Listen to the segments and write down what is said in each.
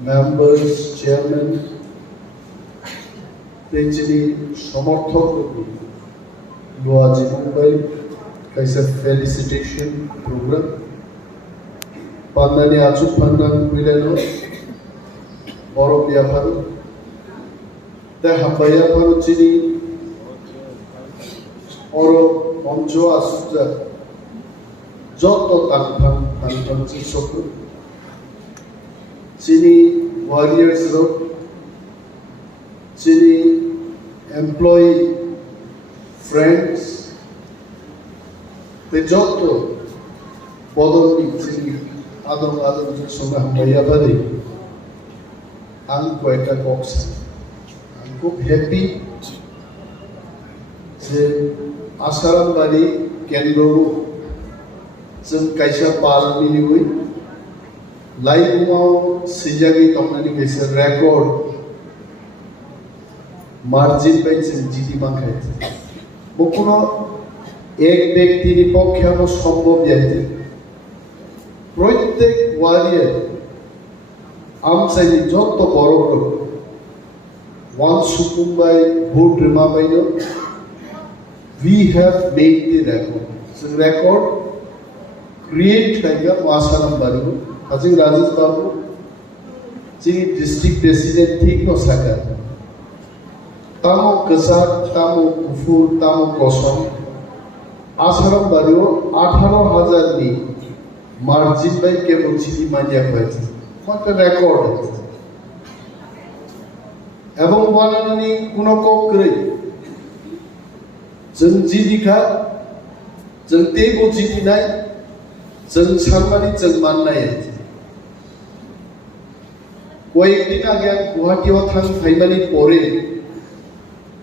members, chairman, Pechini, Samarthak, Luaji Mumbai, Kisa felicitation program. Pandani Achu Pandan Milano, Borobia Paru, the Hambaya Paruchini, Oro Onjo Asuja, Joto Tanpan, Tanpan Chisoku, Chini Warriors Road, Chini employee friends, the Joto Bodoni Chini. Adam Sunga Hambaya Badi, Uncle Eka Cox. I'm happy. The Asaram Badi can go some Kaisha Parmini. Live now, Sijagi Tomani is a record. Margin Pets and GT Market. Bokuno, egg baked in the Pokemo Sombo Yeti. প্রত্যেক warrior আমসাইনি যত বড় বড় ওয়ান সুকুম্বাই ভোট রিমাবাইন we have made the record so record create like masalam baru ajing rajesh babu jini district president thik no Saka tamo kasar tamo kufur tamo kosam asaram baru 18000 ni Margin by Kemuchiti Mania Pet. What a record! Among one and any Kunoko Gray. Zen Jidika, Zen Table Jiti Night, Zen Samani Zen Manayet. Waiting again, what your tongue finally pouring.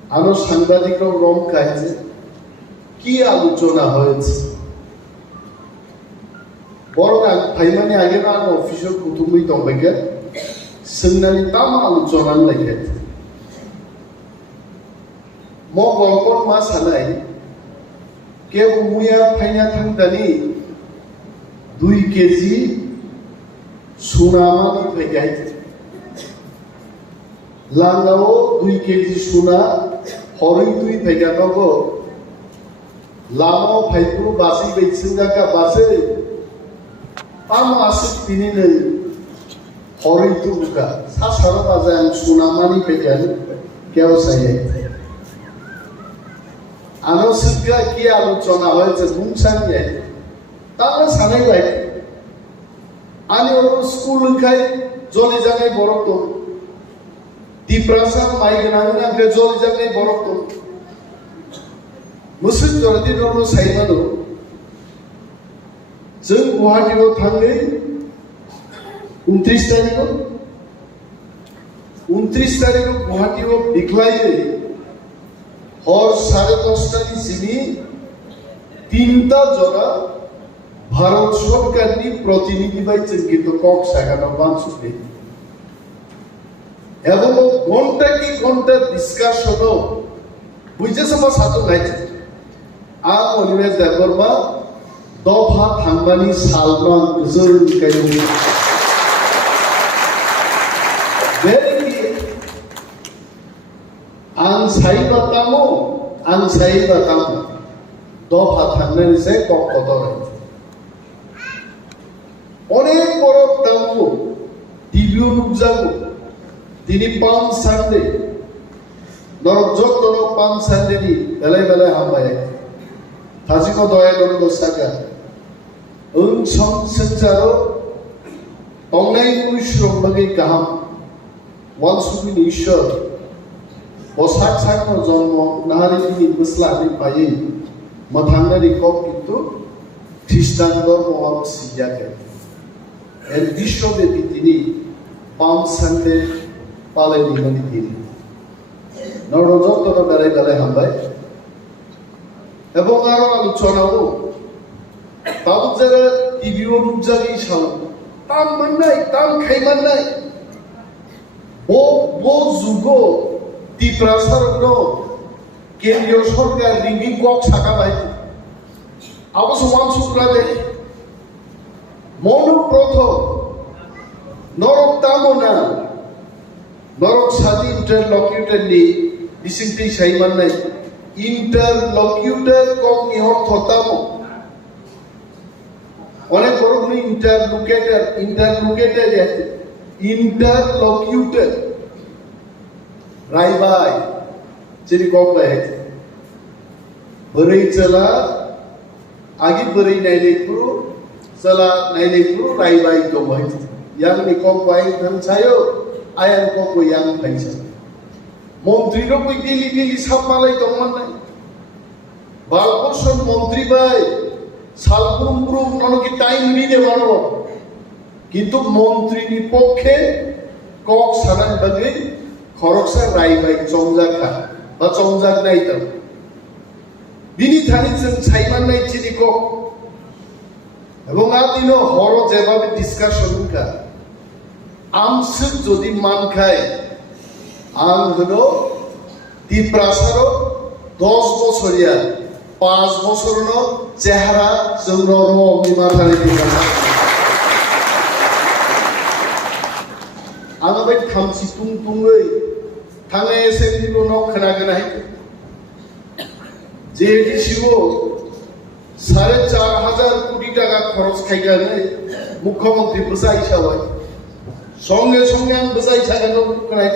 Ano Sandadiko Rom Kaise. Kia Luchona Hoyts. Borang Paimani Agana official Kutumi Tombeka, Sunani Tama Jonan like it. More Golgon Masalai, Kemuya Painatan Dani, Dui Kezi, Sunamani Pegait, Langao, Dui Kezi Suna, Horitui Peganogo, Lamo Paipu Basi Betsindaka Base. Am asik pinine hori tuka sa sarada jam sunamani pekan kya saya ano sikka ki alochona hoyeche bungsan ye tara sanai bai ani oro school khai joli janai borokto Tipraland maignana ke joli janai borokto muslim jordi rono saimano जों गुवाहाटीआव थाङो 29 तारिखआव गुवाहाटीआव बिख्लायो हर 10:30 सिमी 3टा जरा भारत सरकारनि प्रतिनिधि bye जों किन्तु कक सागानाव मानसुबे এবং ঘন্টা কি ঘন্টা ডিসকাশন বুঝেছ বা সাথে নাইছে আ Animesh Debbarma Dopha Thangmani Salman Zul Kayu. Very Ansai Batamo. Dopha Thangmani say Kokotore. Onek Borok Tamu, Tibu Nubzagu, Tini Palm Sunday, Norjok Palm Sunday, Bele Hambay, Tajiko Doyado Saka. Song Sensaro Tongai Pushro Bagi Kaham once to be sure was Haxak or Zonmo Nahari Muslami Paye Matangari Kok into Tristan Dormo Sijaka and Bishop de Pitini Palm Sunday Palani. No Rojoto Bere Hambai Ebongaro Chonao. Tam jara টিভিও রূপজাগি সাল তাম মান্নাই তাম খাই মান্নাই ও যুগো টিপ্রাসারগ্ন কেন্দ্রীয় সরকার রিঙ্গি cock সাকা ভাই আবু সুমান সুকরালে মনু প্রথম Norok tamona, norok sadi interlocutor ni disinti shaiman nai. Interlocutor kok ni ortho tamo. অনেক বড় কোন ইন্টারলোকেটর আছে ইন্টারলোকিউটর রাইবাই যেটি কম আছে বরেই চলা আগে বরেই নাইলে পুরো চলা নাইলে পুরো রাইবাই তো ভাই ইয়াং নি কম পাই থান ছায়ো আয়ান কম ইয়াং পাইছা মন্ত্রী রো কই দিলি সামালাই দমন নাই বালকোষণ মন্ত্রী ভাই সালপুরুম ননকি টাইম নিতে পারব কিন্তু মন্ত্রীর পক্ষে কক সানান বাগে খরকসা রাইবাই চংজাকা বা চংজাক নাই তো বিনি থানি जों ছাইমান নাই চিনি কক এবং আদিন হর যেভাবে ডিসকাশন কা আমসুক যদি মান খায় আং হলো তিপ্রাসার 10 বছরিয়া 5 বছরন চেহারা জৌর বিমাথানি দিবা আঙাবাই খামসি তুংতুংই থাঙে এসেন্ডিলো ন খনাগনাই যে ডিসিও 4,500 কোটি টাকা খরচ খাইগানে মুখ্যমন্ত্রী বসাই সাবাই সঙ্গে সঙ্গে আং বসাই ছাগানো করাই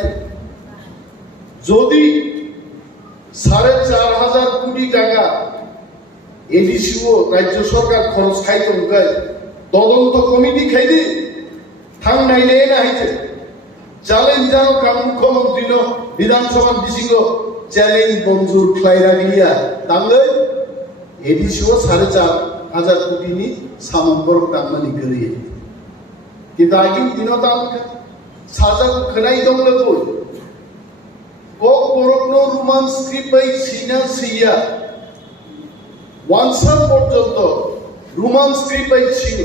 যদি 4,500 কোটি টাকা এডিসিও রাজ্য সরকার খরচ খাইতো গায় তদন্ত কমিটি খাইদি থাং নাইলে না হইছে চ্যালেঞ্জ জানো কাম মুখ্যমন্ত্রী ন বিধানসভা দিছিগ চ্যালেঞ্জ মঞ্জুর খাইরা গিয়া তাহলে এডিসিও 4,500 কোটি নি সামম্বর তামানি করিয়ে কিন্তু আগিন দিন তাম সাজা খনাই দংলে বল কক পরকনো রোমান স্ক্রিপ্ট বাই সিনা সিয়া ওয়ানসার পর্যন্ত রোমান স্ক্রিপ্ট বাই ছিল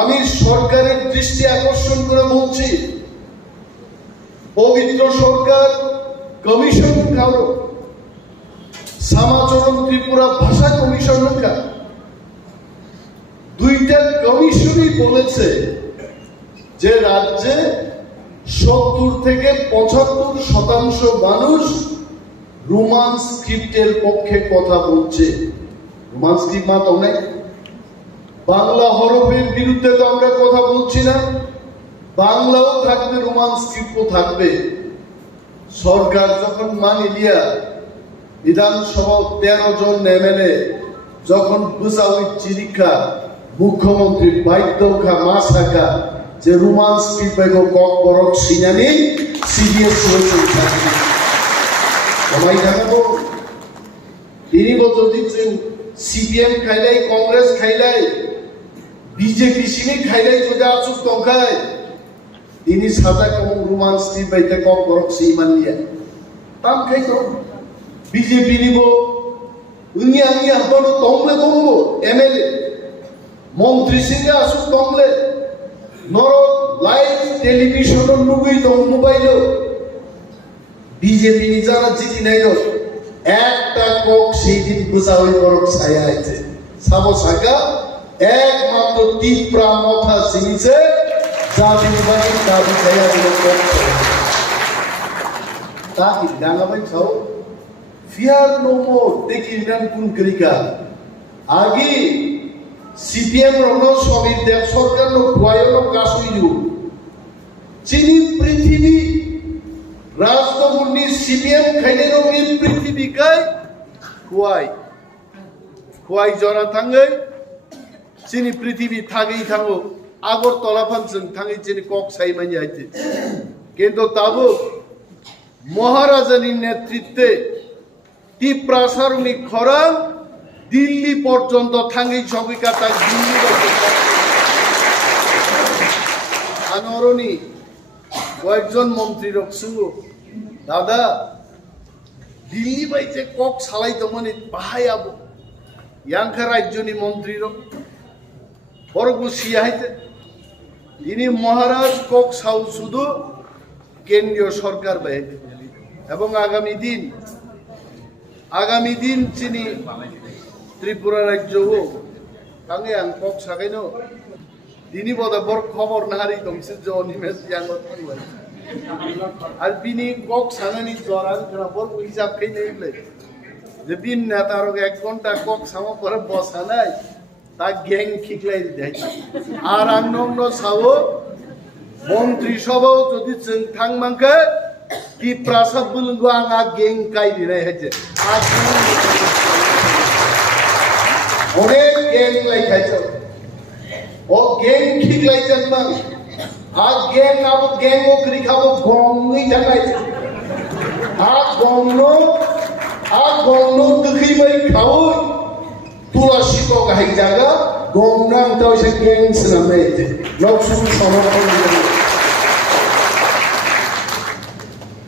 আমি সরকারের দৃষ্টি আকর্ষণ করে বলছি পবিত্র সরকার কমিশন কারো সমাচরণ ত্রিপুরা ভাষা কমিশন কা দুইটা কমিশনই বলেছে যে রাজ্যে 70 থেকে 75% মানুষ রোমান স্ক্রিপ্টের পক্ষে কথা বলছে রোমান স্ক্রিপ্ট মা তো নাই বাংলা হরফের বিরুদ্ধে তো আমরা কথা বলছি না বাংলাও থাকবে রোমান স্ক্রিপ্টও থাকবে সরকার যখন মানে দিয়া বিধানসভা 13 জন এমএলএ যখন বুঝাউই চিরিকা মুখ্যমন্ত্রী বাইদ্যখা মাসাকা যে রোমান স্ক্রিপ্ট বাইগো কক বরক সিনানি সিরিয়াস হয়েছে সবাই দেখাবো তিনি বছর দিচ্ছেন সিপিএম খাইলাই কংগ্রেস খাইলাই বিজেপি সিনে খাইলাই যদি আসুক টঙ্কায় তিনি সাজা কম রোমান স্ক্রিপ্ট বাইতে কক বরক সিমান নিয়া তাম খাই তো বিজেপি নিব উনি আমি আপনার তমলে দমবো এমএলএ মন্ত্রী সিংহে আসুক তমলে নর লাইভ টেলিভিশন লুগুই দম মোবাইল বিজেপি নি যারা জিতি নাই একটা কক সেই দিন বুঝা হই বরক ছায়া আছে সাবো সাকা একমাত্র তীব্রা মথা সিনিছে জাতির বাড়ি দাবি ছায়া দিল কক তা কি ডাঙাবাই ছাও ফিয়ার নো মোর দেখি নাম কোন করিকা আগে সিপিএম রণ সমির দেব সরকার নো খোয়ায়নো কাশুইলু চিনি পৃথিবী রাজনগরনি সিপিএম খাইলে রঙে পৃথিবী কাই খোয়াই জরা থাঙ্গै চিনি পৃথিবী থাগেই থাঙ্গো আগরতলা ফানসং থাঙ্গै চিনি কক সাইমানি আইতে কিন্তু তাবো মহারাজানি নেতৃত্বে তিপ্রাসারণী খরা দিল্লি পর্যন্ত থাঙ্গै সবিকা তাক দিল্লি আনরণী কয়েকজন মন্ত্রী রকসুঙ্গো দাদা দিল্লি বাইতে কক সালাই তো মানে বাহাই আবো ইয়াংখা রাজ্যনি মন্ত্রী রক বরগু সিয়াইতে তিনি মহারাজ কক সাউ শুধু কেন্দ্রীয় সরকার বাইতে এবং আগামী দিন চিনি ত্রিপুরা রাজ্য হোক তাঙ্গে আং cock সাকাইনো Dini boda bor khobor nahari tomse jo Animesh yangot tuan. Al bini kok sanani Jora kena bor hisab kai nei ble. Je bin netarok ek ghonta kok samo pore bosa nai. Ta gang khiklai dai. Ar annonno sawo মন্ত্রী সভাও যদি থাংমাংকে কি প্রাসাদ বুলঙ্গ আঙা গেং কাই দিরে হেছে অনেক গেং লাই খাইছো ও গেং ঠিক লাই জানমান আর গেং আবো গেং ও করি খাবো গংই জানাইছে আর গংনো দুখি বাই খাও তুলসী কো গাই জায়গা গংনাং তাও সে গেং সনামে লক্ষ্য সমর্থন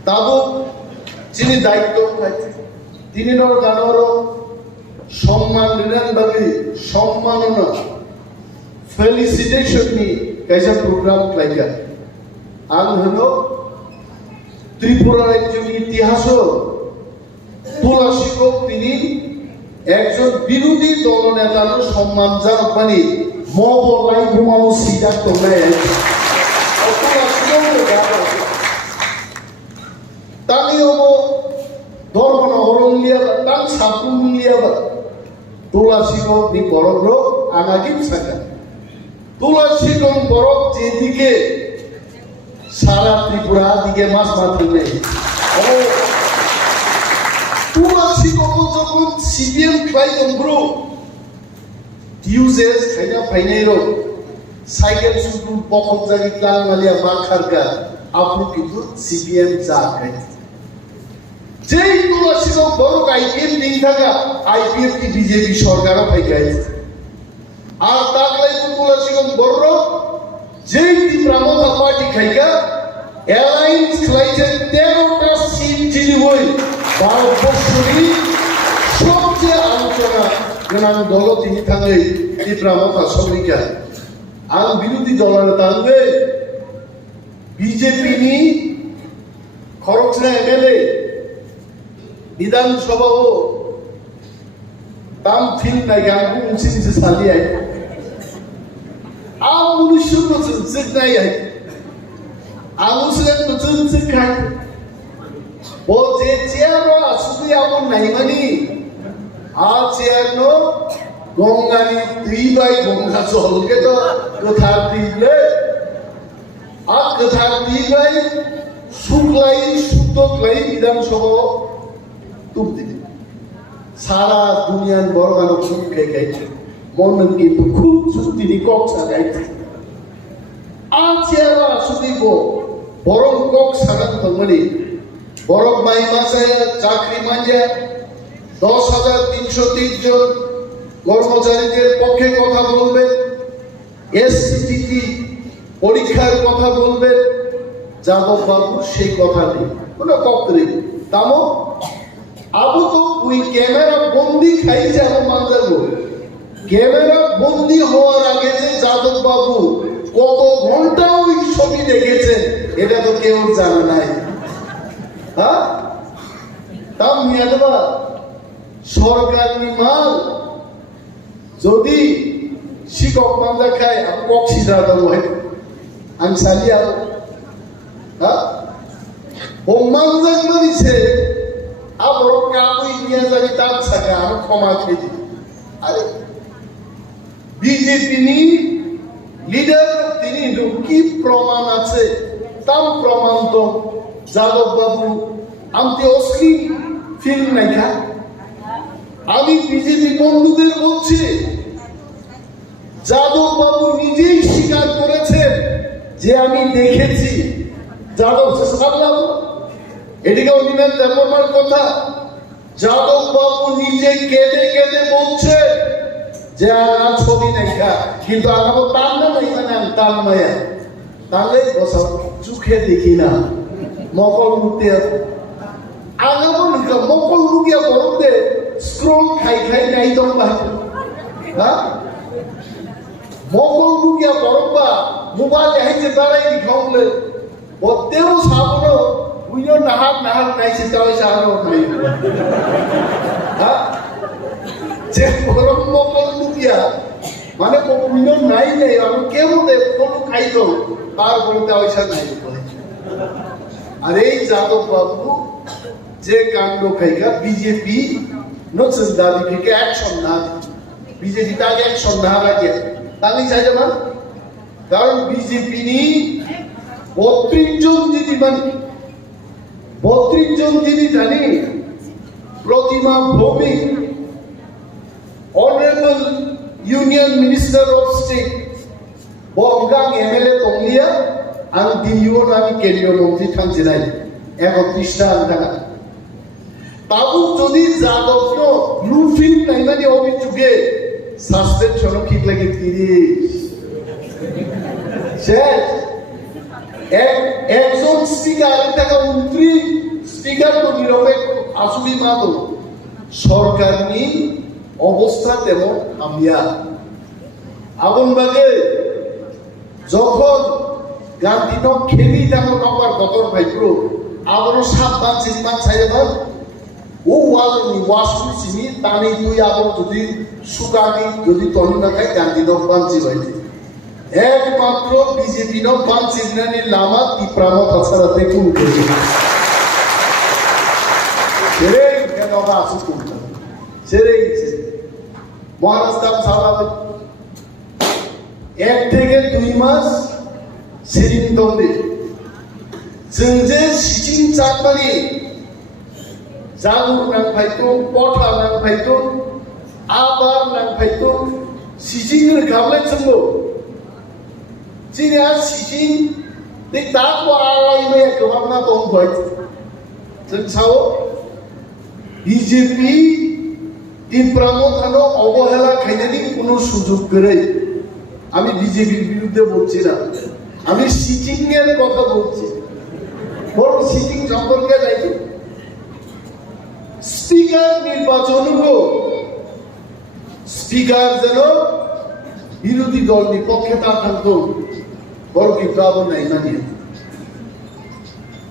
তাবো যিনি দায়িত্ব তিনি গানোর সম্মান দিলেন বাকি সম্মাননা ফেলিসিটেশন নি কাইসা প্রোগ্রাম ক্লাইকা আং হলো ত্রিপুরা রাজ্যের ইতিহাস তুলসীক তিনি একজন বিরোধী দলনেতার সম্মান জানানি মবলাই ঘুমাও সিদ্ধান্ত নেয় তানিও ধর্ম হরণ লিয়াবা তান সাপুন লিয়াবা তুলসীক নি বরগ্র আগাগিম সাকা তুলসীক বরক যেদিকে সারা ত্রিপুরা দিকে মাছ মাথা নেই তুলসীক যখন সিবিএম ক্লাই কমব্রো ইউজেস খাইনা ফাইনাইর সাইকেল শুধু পকম জাগি ক্লান মালিয়া মা খারকা আপনি কিন্তু সিবিএম যা খাই যেই তুলসীক বড় আইপিএম দিন থাকা আইপিএম কি বিজেপি সরকারও পাই গাইছে আর তাকলাই তুলসীক বড় যেই ত্রিপুরা পার্টি খাইকা অ্যালায়েন্স খাইছে 13টা সিট জিনি হই ভারতবর্ষের সবচেয়ে আলোচনা গণান দল তিনি থাঙ্গে ত্রিপুরা সরকার আর বিরোধী দলের তাঙ্গে বিজেপি নি খরচনা এমএলএ বিধানসভাও তাম ফিল নাই গান মুসিন সে সালি আই আম মনুষ্য বছর জিত নাই আই আলুসলেন বছর জিত খাই ও যে চেয়ার আসুদি আমন নাই মানি আ চেয়ার নো গঙ্গানি দুই বাই গঙ্গা চলকে তো কথা দিলে আর কথা দিলে শুক্লাই শুদ্ধক্লাই বিধানসভা তুপ দিবে সারা দুনিয়ার বড় গানো শুনকে গাইছে মন কিন্তু খুব চুক্তি কক্সা গাইছে আছে আবার আসুদিব বরং কক্সা গান মানে বরং মাই মাসে চাকরি মাঝে 10,303 জন কর্মচারীদের পক্ষে কথা বলবে এসসিটি পরীক্ষার কথা বলবে যাদব বাবু সেই কথা নেই কোনো পক্ষে তামো আবু তো ওই ক্যামেরা বন্দি খাইছে আমার মানজাব ক্যামেরা বন্দি হওয়ার আগে যে যাদব বাবু কত ঘন্টা ওই ছবি দেখেছেন এটা তো কেউ জানে নাই হ্যাঁ তাম নিয়ে দেবা সরকারি মাল যদি শিক্ষক মামলা খায় আমি কক্সিদা দেবো আমি সালিয়া হ্যাঁ ও মামলা করেছে আবার কাবুই নিয়ে যাবি তার সাথে আমি ক্ষমা খেয়ে আরে বিজেপি নি লিডার তিনি কি প্রমাণ আছে তাও প্রমাণ তো যাদব বাবু আমি অশ্লীল ফিল্ম নাই খা আমি বিজেপি বন্ধুদের বলছি যাদব বাবু নিজেই স্বীকার করেছেন যে আমি দেখেছি যাদব সামলাম এদিকে অনিমেষ দেববর্মার কথা যাদব বাবু নিজে কেঁদে কেঁদে বলছে যে আর ছবি দেখা কিন্তু আগামো তার না নাই মানে তার মায়া তাহলে বসাও চোখে দেখি না মকল মুক্তি আগামো লিখা মকল লুকিয়া বরফতে স্ক্রল খাই খাই নাই তোর বাহির হ্যাঁ মকল লুকিয়া বরফবা মোবাইল দেখাইছে দাঁড়াই খাওয়ালে বতেও সাবনো বুঝো নাহাক নাহাক নাইছে তাও সাহানো নাই হ্যাঁ যে গরম মকল লুকিয়া মানে কোনো নাই নেই আমি কেমন কোনো খাইতো তারপরে পয়সা নাই আর এই যাদব বাবু যে কাণ্ড খাইকা বিজেপি নতুন দাবি থেকে অ্যাকশন না বিজেপি তাকে অ্যাকশন না রাখে তাহলে চাই যাবেন কারণ বিজেপি নি 32 জন দিদিমান 32 জন দিদি জানি Pratima Bhowmik honourable union minister of state বঙ্গাং এমএলএ তংলিয়া আর দিল্লিও আমি কেন্দ্রীয় মন্ত্রী থাকছে নাই 31টা টাকা তাবু যদি যাদব ব্লুফিল্ম নাই মানে অভিযোগে সাসপেনশন ঠিক লাগে 30 শেষ একজন স্পিকার টাকা 29 স্পিকার তো নিরপেক্ষ আসুবি মাতো সরকার নি অবস্থা তেমন হামিয়া আগুনবাগে যখন গান্ধী নক খেলি তেমন নম্বর গতর ভাইপ্রো আবারও 7 চিনমান ছাইবার ও ওয়ালনি ওয়াসু চিনি তানি তুই আবার যদি সুকানি যদি তনি না খাই গান্ধী নক বাঞ্চি ভাইতে একমাত্র বিজেপি নক বাঞ্চি নানি লামা তিপ্রামত ছাড়া দেখুন ছেড়ে কেন আসু করতে ছেড়ে গেছে মহারাজ দাম সালাবে 1 থেকে 2 মাস সেদিন দন্দে जोंजे सिचिं चाकमानि जागुर नांफायतो पथा नांफायतो आबार नांफायतो सिचिं गामले चंगो जिनिया सिचिं दै दाको आलायनो गोबांना दंबाय जों साव বিজেপি তিপ্রামথানো অবহেলা খাইনানি কোনো সুযোগ করে আমি বিজেপির বিরুদ্ধে বলছি না আমি সিচিং এর কথা বলছি বড় সিটিং সম্পর্কে যাইতো স্পিকার নির্বাচন স্পিকার যেন বিরোধী দল বিপক্ষে তা থাকতো বড় কিন্তু আবার নাই না নিয়ে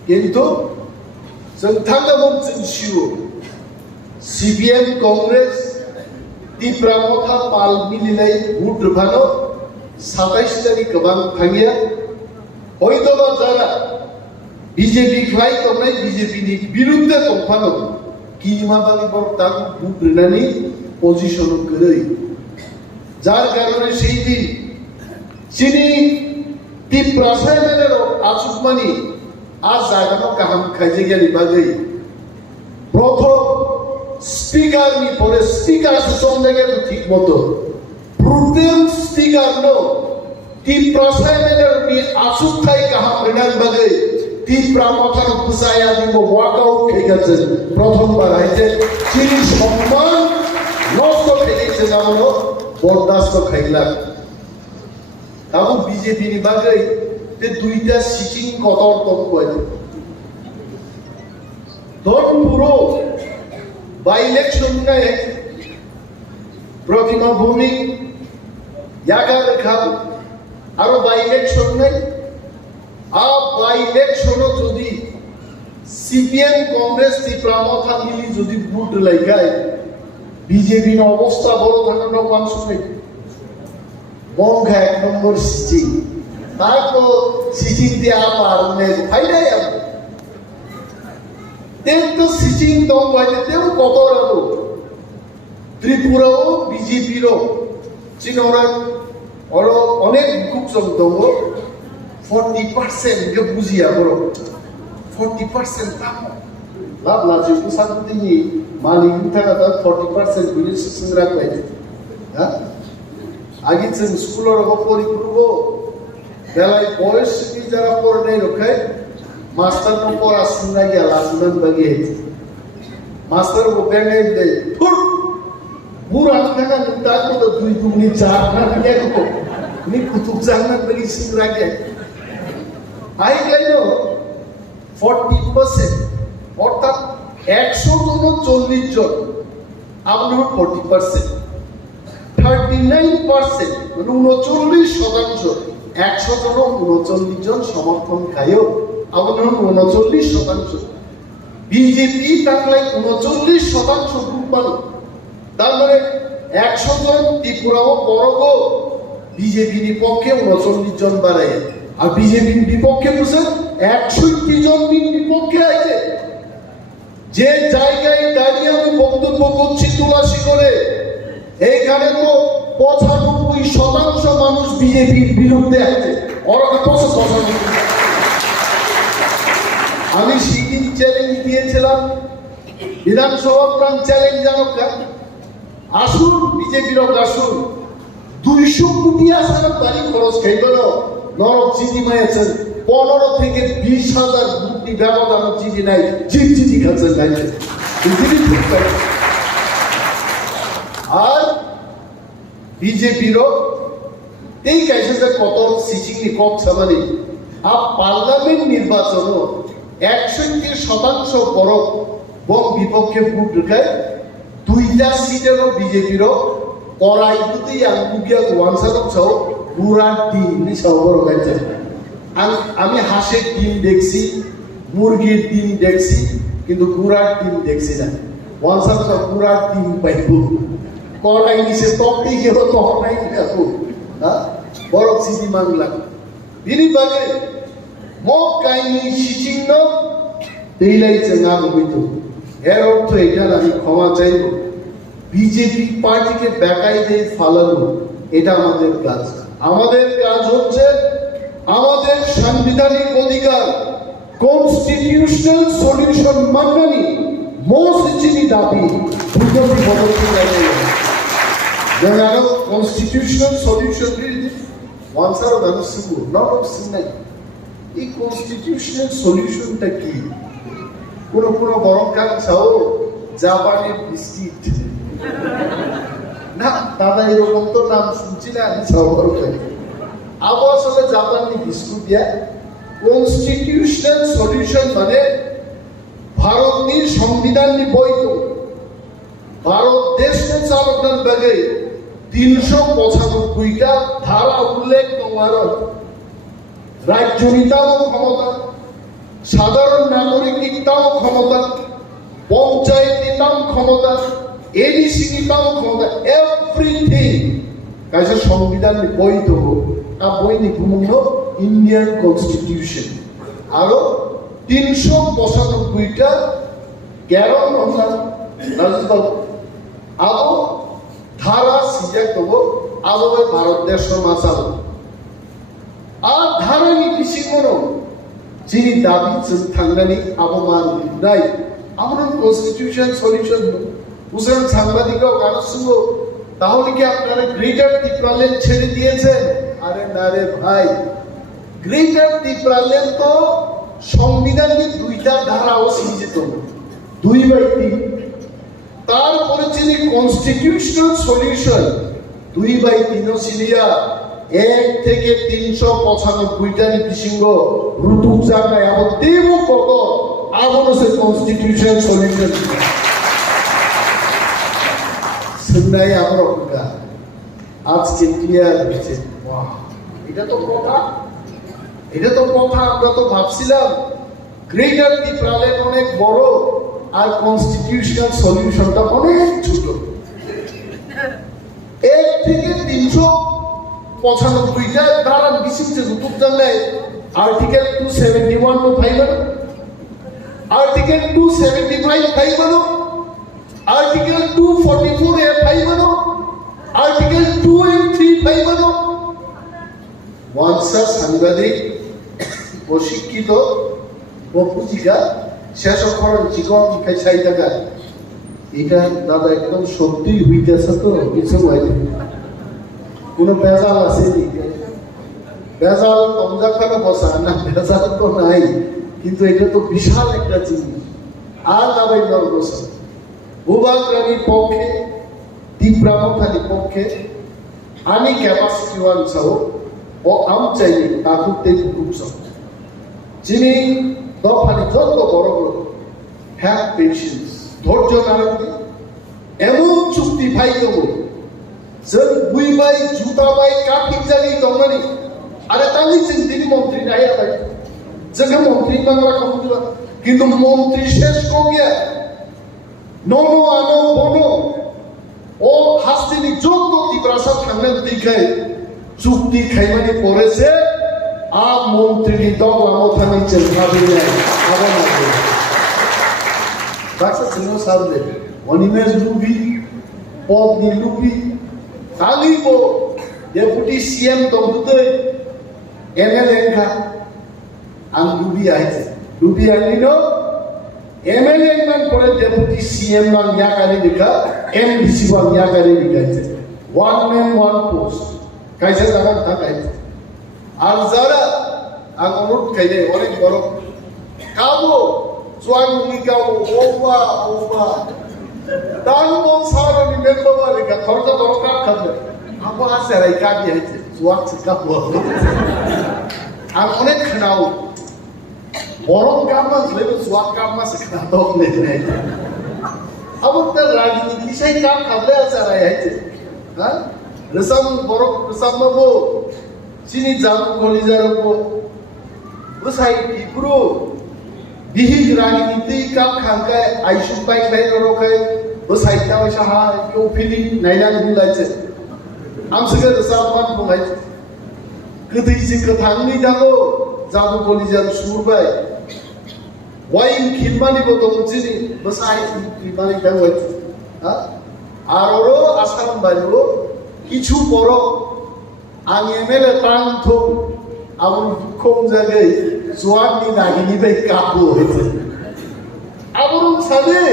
কিন্তু সিপিএম কংগ্রেস তিপ্রামথা পাল মিলিনাই ভোট ভালো 27 তারিখ গোবাং থাঙ্গিয়া হয়তোবা যারা বিজেপি খাই তোমরা বিজেপি নি বিরুদ্ধে তফানো কিমা বালি পর তার বুটনানি পজিশন করে যার কারণে সেই দিন চিনি তিপ্রাসায়নের আচুকমানি আজ জায়গানো কাহাম খাইজে গেলি বাগৈ প্রথম স্পিকার নি পরে স্পিকার সুসন্দে গেল ঠিক মতো প্রথম স্পিকার নো তিপ্রাসায়নের নি আচুক খাই কাহাম রিনান বাগৈ তিপ্রামথার পুসায়া দিব ওয়াকআউট ঠিক আছে প্রথমবার আইছে চিনি সম্মান নষ্ট হয়ে গেছে জানো বরদাস্ত খাইলা তাও বিজেপি নি বাগৈ তে দুইটা সিটিং কতর কম কয় ধরুন পুরো বাই ইলেকশন নাই প্রতিমা ভৌমিক জায়গা দেখাবো আরো বাই ইলেকশন নাই বাই ইলেকশন যদি সিপিএম কংগ্রেস তিপ্রামথা মিলি যদি ভোট লাগায় বিজেপির অবস্থা বড় ধরনের মানুষ নেই বঙ্গা 1 নম্বর সিটিং তারপর সিটিং দিয়ে আবার ফাইনাই তো সিটিং দম বাইতেও কত রাখো ত্রিপুরাও বিজেপিরও চিনরা অনেক গুপচম দম 40% কে বুঝিয়া বড় 40% দাম লাভ লাজে পুসান্তিনি মালিক থাকা তার 40% বুঝে সিংরা কইছে হ্যাঁ আগে যে স্কুলের উপরই করব বেলায় বয়স কি যারা পড়ে নাই রখায় মাস্টার নো পড়া সিংরা গিয়া লাসমান বাগিয়ে মাস্টার ও বেঙ্গাই দে ফুট বুড়া থাকা তার তো 2 2 4 না দেখো নি কুতুব জান্নাত বাগি সিংরা গিয়া আই গেলো 40% অর্থাৎ 100 জন 40 জন আমরা 40% 39% মানে 39% 100 জন 39 জন সমর্থন খায়ও আমাদের 39% বিজেপি তাকলাই 39% গ্রুপ বানো তার মানে 100 জন ত্রিপুরাও বড় বিজেপির বিপক্ষে 39 জন বাড়ায় আর বিজেপির বিপক্ষে বুঝেন 61 জন বিপক্ষে আছে। যে জায়গায় দাঁড়িয়ে আমি বক্তব্য করছি তুলাসী করে, এইখানে তো 95% মানুষ বিজেপির বিরুদ্ধে আছে। ওরা আমি সেদিন চ্যালেঞ্জ দিয়েছিলাম, বিধানসভা প্রাণ চ্যালেঞ্জ জানো কেন? আসুন বিজেপির আসুন, 200 কোটি আসার বাড়ি খরচ খাইব না। নরক চিনি মাইছেন 15 থেকে 20,000 কোটি ব্যবধান চিনি নাই, চিনি খাচ্ছেন গাইছেন। আর বিজেপিরও এই গাইছে যে কত সিচিংনি কম সামানি আর পার্লামেন্ট নির্বাচনও 61% বড় বম বিপক্ষে ভোট ঢুকায় 2টা সিটেরও বিজেপিরও করাই বুঝি আঙ্গুকিয়া ওয়ানসারক সহ পুরা টিম সহ বড় গাইছে। আমি হাঁসের ডিম দেখছি, মুরগির ডিম দেখছি, কিন্তু গুড়ার ডিম দেখছি না। ওয়ানসার সহ গুড়ার ডিম পাইব করাই নিছে তপটি গেল তহনাই দেখো বড় সিটি মাংলা বিনিবাগে মক কাহিনী সিচিহ্ন দেইলাইছে না হইতো। এর অর্থ এটা আমি ক্ষমা চাইব, বিজেপি পার্টিকে বেকাই দিয়ে ফালানো এটা আমাদের কাজ। আমাদের কাজ হচ্ছে আমাদের সাংবিধানিক অধিকার কনস্টিটিউশনাল সলিউশন মাননি মোস্ট চিনি দাবি বুঝতে বদলতে যাবে। যেন কনস্টিটিউশনাল সলিউশন ওয়ানসার দানো সিগু নট অফ সিনাই। এই কনস্টিটিউশনাল সলিউশনটা কি? কোন গরম কাল চাও জাপানের বিস্কিট না দাদা, এরকম তো নাম শুনছি না আমি সবার আবো আসলে জাপানি বিস্কুট দিয়া। কনস্টিটিউশনাল সলিউশন মানে ভারতের সংবিধান বৈধ ভারত দেশকে চালানোর ব্যাগে 395টা ধারা উল্লেখ তোমার রাজ্যনীতাও ক্ষমতা, সাধারণ নাগরিকতাও ক্ষমতা, পঞ্চায়েত নিতাম ক্ষমতা, এডিসি নিতাম ক্ষমতা, এভরিথিং কাজে সংবিধান বৈধ আর বৈধ পূর্ণ ইন্ডিয়ান কনস্টিটিউশন। আরো 395টা গ্যারন আবো ধারা সিজে দেব আবো ভারত দেশ মাসাল আর ধারা নীতি মনো যিনি দাবি থাকলেনি আবমান নাই আমরা কনস্টিটিউশন সলিউশন বুঝলেন। সাংবাদিকরাও গান শুনবো তাহলে কি আপনারা গ্রেটার টিপ্রাল্যান্ড ছেড়ে দিয়েছেন? আরে না রে ভাই, গ্রেটার টিপ্রাল্যান্ড তো সংবিধানের 2টা ধারাও সিজিত 2/3। তারপরে যিনি কনস্টিটিউশনাল সলিউশন 2/3 সিলিয়া 1 থেকে 395টা নীতিসিংহ ঋতু জায়গায় আবার দেব কত আবার সে কনস্টিটিউশন সলিউশন শুননাই আমরা আজকে ক্লিয়ার হয়েছে। এটা তো কথা, এটা তো কথা। আমরা তো ভাবছিলাম গ্রেটার টিপ্রাল্যান্ড অনেক বড় আর কনস্টিটিউশনাল সলিউশনটা অনেক ছোট। 1 থেকে 395টা ধারা বিশিষ্ট রূপ জানলে article 271 no file article 275 file article 244 এ ফাইল আর্টিকেল 2 and 3 ফাইল ওয়ানসা সাংবাদিক প্রশিক্ষিত বপুজিকা শেষ করার জীবন খাই 6 টাকা। এটা দাদা একদম সত্যি হইতেছে তো কিছু হয় কোন বেজাল আছে বেজাল কমজাখানে বসা না, বেজাল তো নাই, কিন্তু এটা তো বিশাল একটা জিনিস। আর দাবাই দল বসা ভূভাগ রানীর পক্ষে তীব্রামথালির পক্ষে আমি ক্যাপাসিটি ওয়ান সহ ও আম চাইনি তাকুতে খুব যিনি দফানি যত বড় বড় হ্যাভ পেশেন্স ধৈর্য নারায়ণ এমন চুক্তি ভাই দেব जों बुइबाय जुताबाय काफिक जानि दंमानि आरो तानि चिन्तिनि मन्त्री नाया बाय जोंहा मन्त्री बांला खालामदों किन्तु मन्त्री शेष को गया ननो आनो बनो ও হাস্তিনি যত ত্রিপ্রাসাদ থাকলেন দিখাই চুক্তি খাইমানি পড়েছে আর মন্ত্রী দল আমথানি চেষ্টাবে নাই আবার না বাক্সা ছিল সারলে অনিমেষ লুবি পদনি লুবি কালিব ডেপুটি সিএম দমদুতে এমএলএ কা আং লুবি আইছে লুবি আইলো এমএলএ মান পরে ডেপুটি সিএম মান ইয়াকারে দিকা এমডিসি মান ইয়াকারে দিকাইছে ওয়ান ম্যান ওয়ান পোস্ট কাইছে জায়গা থাকাইছে আর যারা অনুরোধ খাইলে অনেক বড় কাবো সোয়ান নিকাও ওবা ওবা দানবো সারনি মেম্বার লেখা খরচা দরকার খাবে আমো আছে রাই কাবি হইছে সোয়ান কাবো আর অনেক খানাও বড় কামনা লেবে সোয়ান কামনা শিখা দক লেনে আবার তার রাজনীতি সেই কাম খাবে আছে রাই হইছে হ্যাঁ রেসাম বড় রেসাম বাবু চিনি জাম কলিজারবো বসাই ইপুরো বিহিগ রাজনীতি কাম খাঙ্কায় আইসু বাইক লাইন রকায় বসাই তাও সাহা কেউ ফিলি নাইলান বুলাইছে আমসকে রেসাম মান বুলাইছে কদিসি কথাংনি যাবো জাদু কলিজার সুরবাই ওয়াইন খিলমানি বদল চিনি বসাই খিলমানি দাও হইছে হ্যাঁ আর ওরো আসাম বাইরো কিছু বড় आं एमएलए तांथो आबुन खम जागे जवाननि नागिनि बाय काबु हइছে आबुन सादे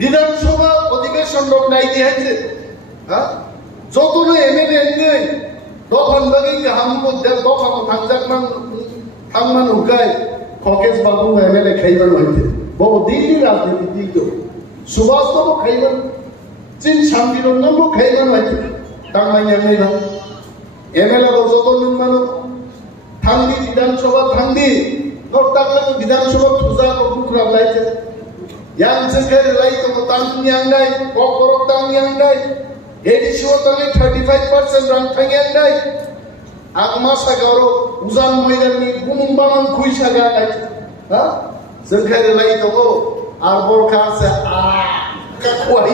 विधानसभा अधिवेशन लोक नाइदि हइছে হ্যাঁ যতনো এমএলএ নেই দফান বাগি কাহাম কো দেল দফা কো থাংমান হুকাই খকেশ বাবু এমএলএ খাইবান হইছে বহু দিল্লি রাজনীতি দিতো সুভাষ তো খাইবান চিন শান্তিরঞ্জন খাইবান হইছে তাংমাইয়া নাইবা এমএলএ যত মানুষ থাঙ্গি বিধানসভা থাঙ্গি নটাকলে বিধানসভা থুজা কুকুরা লাইছে ইয়াং সেকের লাই তো তাঙ্গি আঙ্গাই ককরক তাঙ্গি আঙ্গাই এডিশো তাঙ্গি 35% রান থাঙ্গি আঙ্গাই আগমা সাগারো উজান ময়দানি গুমবামান খুইসা গা লাইছে হ্যাঁ সেকের লাই তো আর বরখা আছে আ কাকুয়াই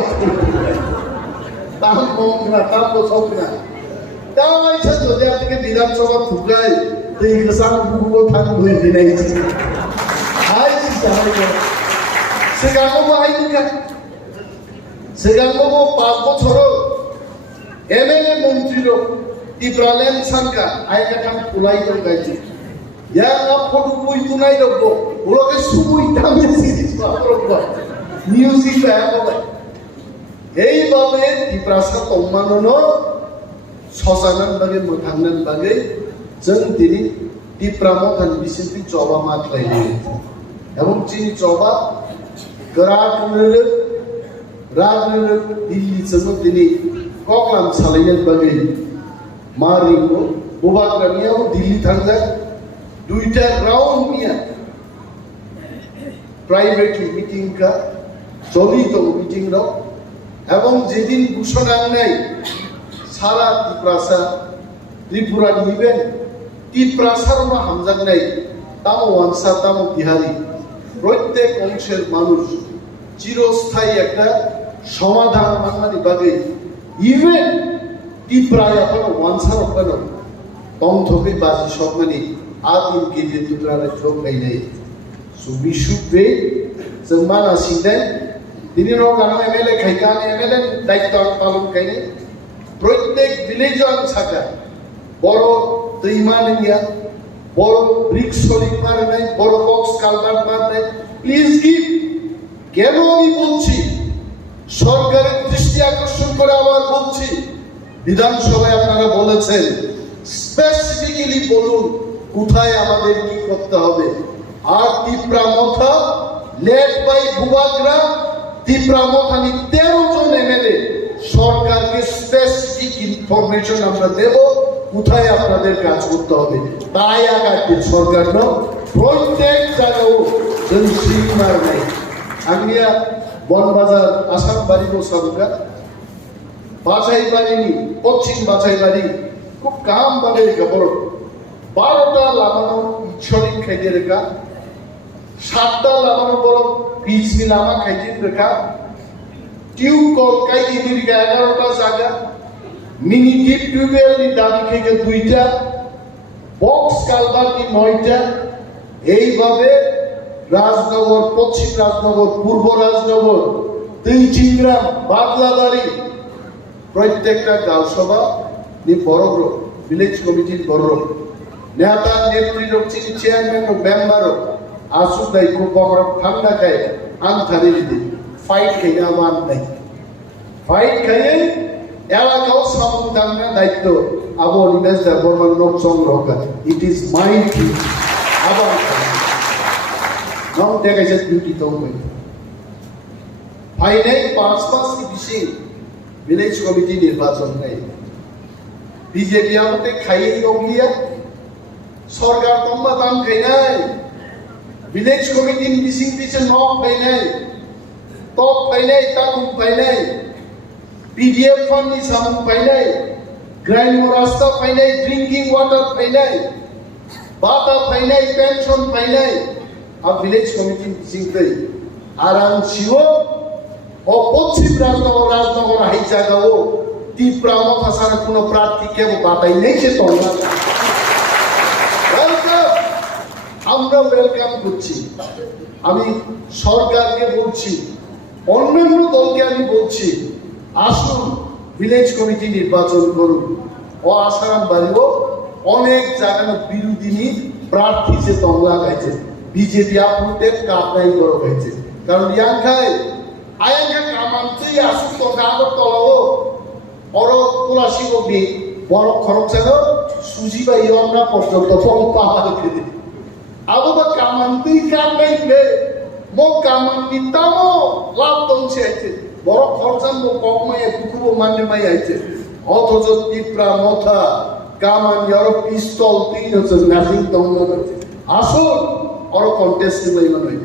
তাম মংনা তাম বসনা দাওয়াই সাথে যদি আপনাকে বিধানসভা ফুকায় তো এই কিসান বুবো থাক দুই দিন আইছে আই সিস্টেম সেগানো আইনিকা সেগানো 5 বছর এমএলএ মন্ত্রীরো টিপ্রাল্যান্ড সানকা আইকা কাম কুলাই তো গাইছে ইয়া না ফটো কই তো নাই রবো ওলকে সুই দামে সিরিজ পারবো মিউজিক হবে এইভাবে টিপ্রাসা সম্মাননো শ্মশানান বাগে মোথাংনান বাগে जों दिनै टिप्रामथान बिसिनि जबा मातलायनाय এবং চিনি জবা রাগরে দিল্লি जों दिनै ककलाम सालायनाय बागे मारिखौ बुबाग्रानियाव दिल्ली थांजा दुइटा राउन्ड मिया प्राइवेट मीटिंग का चलित मीटिंग राव এবং যেদিন ঘোষণা নাই সারা ত্রিপুরা নিবেন ত্রিপ্রাসার হামজাক নাই তাও ওয়ানসা তাও বিহারি প্রত্যেক অংশের মানুষ চিরস্থায়ী একটা সমাধান মানমানি বাগে ইভেন ত্রিপ্রায় এখন ওয়ানসার ওখান তন্থকে বাজি সবমানি আদিম কেজি তুত্রালে চোখ গাইনাই সুবিশুপে जों मानासिंदे दिनै गानो एमएलए खायकान एमएलए दायित्व पालन खायने प्रत्येक विलेज साका बड़ दैमा निया बड़ ब्रिक्स सलिং मारनाय बड़ बक्स कालभार्ट मारनाय प्लिज गिव কেন আমি বলছি সরকারের দৃষ্টি আকর্ষণ করে আবার বলছি বিধানসভায় আপনারা বলেছেন স্পেসিফিক্যালি বলুন কোথায় আমাদের কি করতে হবে আর টিপ্রামথা লেড বাই বুবাগ্রা টিপ্রামথানি 13 জন এমএলএ সরকারকে স্পেসিফিক ইনফরমেশন আমরা দেব কোথায় আপনাদের কাজ করতে হবে তাই আগামী সরকার ন প্রত্যেক জায়গায় জনসিমার নাই আমিয়া বনবাজার আসাম বাড়ি বসাবুকা বাছাই বাড়িনি পশ্চিম বাছাই বাড়ি খুব কাম বাড়ি খবর 12টা লাগানো ইচ্ছরিক খাইতে রেখা 7টা লাগানো বড় পিচনি লামা খাইতে রেখা টিউবকল কাইদি দীর্ঘ 11টা জায়গা, মিনি ডিপ টিউবওয়েল দাবি থেকে 2টা, বক্স কালভার্টি 9টা। এইভাবে রাজনগর, পশ্চিম রাজনগর, পূর্ব রাজনগর, 3 গ্রাম, বাদলাবাড়ি প্রত্যেকটা গাঁও সভা নি বড় ভিলেজ কমিটির বড় নেতা নেত্রীর চেয়ারম্যান ও মেম্বার আসুক নাই খুব বড় ঠান্ডা খায় আন থানি দিদি ফাইট খাই না মান নাই ফাইট খাইয়ে এলাকাও সামনে দায়িত্ব আবু অনিমেষ দেববর্মার লোক সংগ্রহ করে ইট ইজ মাই আবার নাও দেখাইছে ডিউটি তো ফাইনাল 5 মাস কি বেশি ভিলেজ কমিটি নির্বাচন নাই বিজেপি আমাদের খাইয়ে গিয়া সরকার তোমা দাম খাই নাই ভিলেজ কমিটি মিসিং পিছে নক খাই নাই টপ খাই নাই তাকুম খাই নাই পিডিএফ ফান্ড নি সামু খাই নাই গ্রাম্য রাস্তা খাই নাই ড্রিঙ্কিং ওয়াটার খাই নাই বাতা খাই নাই পেনশন খাই নাই আর ভিলেজ কমিটি মিসিং খাই আরাম ছিল ও পশ্চিম রাজনগর হাই জায়গাও তীব্রামত হাসানের কোন প্রার্থীকে বাতাই নেই সে তোমরা আমরা ওয়েলকাম করছি আমি সরকারকে বলছি অন্যান্য দলকে আমি বলছি আসুন ভিলেজ কমিটি নির্বাচন করুন ও আসারাম বাড়িও অনেক জায়গায় বিরোধী প্রার্থী সে তংলা গাইছে বিজেপি আপনাদের কাপড়াই করা হয়েছে কারণ ইয়াংখায় আয়াঙ্গা কামান্তেই আসুক তো কাগর তলাও অর তুলাসী বগি বড় খরচ জানো সুজি বা ইয়না পর্যন্ত পাহাড়ে খেতে আবো বা কামান্তেই কামাইবে মো কামান্তি তামো লাভ তংছে আইছে বড় খরচান মো ককমাইয়ে পুকুবো মানে মাই আইছে অথচ টিপ্রা মথা কামান ইয়ার পিস্তল 3 হচ্ছে নাসিং তংলা করছে আসুন অর কন্টেস্ট লইবা নয়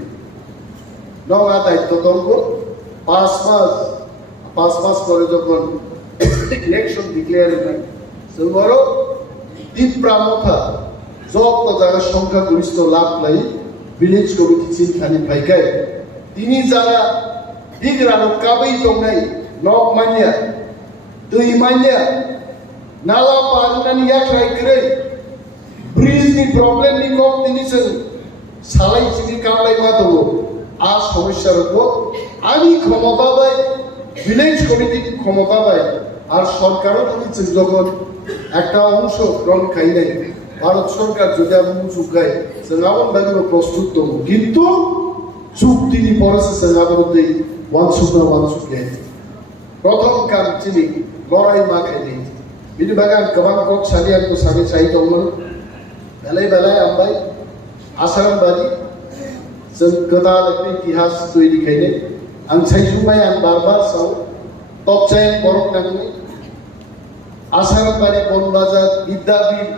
নগা দায়িত্ব তঙ্গ 5 মাস পরে যখন ইলেকশন ডিক্লেয়ার হয় বড় তীব্রামথা যত যারা সংখ্যাগরিষ্ঠ লাভ নাই ভিলেজ কমিটি চিন্তানি ভাইকায় তিনি যারা দিগরানো কাবাই দংনাই নক মানিয়া দুই মানিয়া নালা পারনানি ইয়াখাই করে ব্রিজ নি প্রবলেম নি কম তিনি সালাই চিনি কামলাই মা দেবো আর সমস্যার উপর আমি ক্ষমতা পাই ভিলেজ কমিটি ক্ষমতা পাই আর সরকারও বলেছে যখন একটা অংশ রং খাই নাই ভারত সরকার যদি আমি চুকাই সেনাবন বাগির প্রস্তুত দেবো কিন্তু চুক্তি পড়েছে সেনাবনতে ওয়ানসুকিয়া প্রথম কাম চিনি লড়াই মা খাই নেই বিনি বাগান কবাং কক সালি আর সামনে চাই দমন বেলায় আমবাই আসারাম বাড়ি जों गोदान इतिहास तैरिखायनो आं सायसुमाय आं बार साव टपचाइन बरफ नांगै आसारामबारि बनबाजार बिद्यापीठ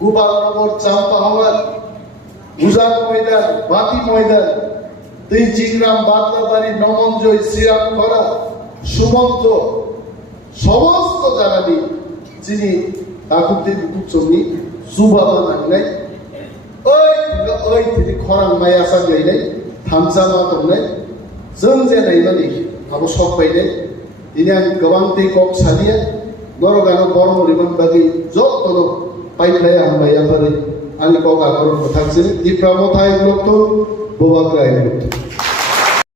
गोपालनगर चाम्पाहावाद उजान मयदान बाति मयदान दैजिग्राम बादलाबाड़ी नमनजय श्रीरामखरा सुमंत समस्त जायगानि যিনি दाकुबदि दुकुचनि जुबाबा नांनाय ओइ तिनि खरां माइ आसा गायनाय थामजामा दंनाय जों जेनाय माने आबो सबायनाय दिनै आं गोबां दै कक सालिया नरगानो बरमरिमन बागै जतनो पाइलाय हामबाय आफारि आंनि कक आगर थांसै दिप्रामथाय ब्लकतो बोबाग्राय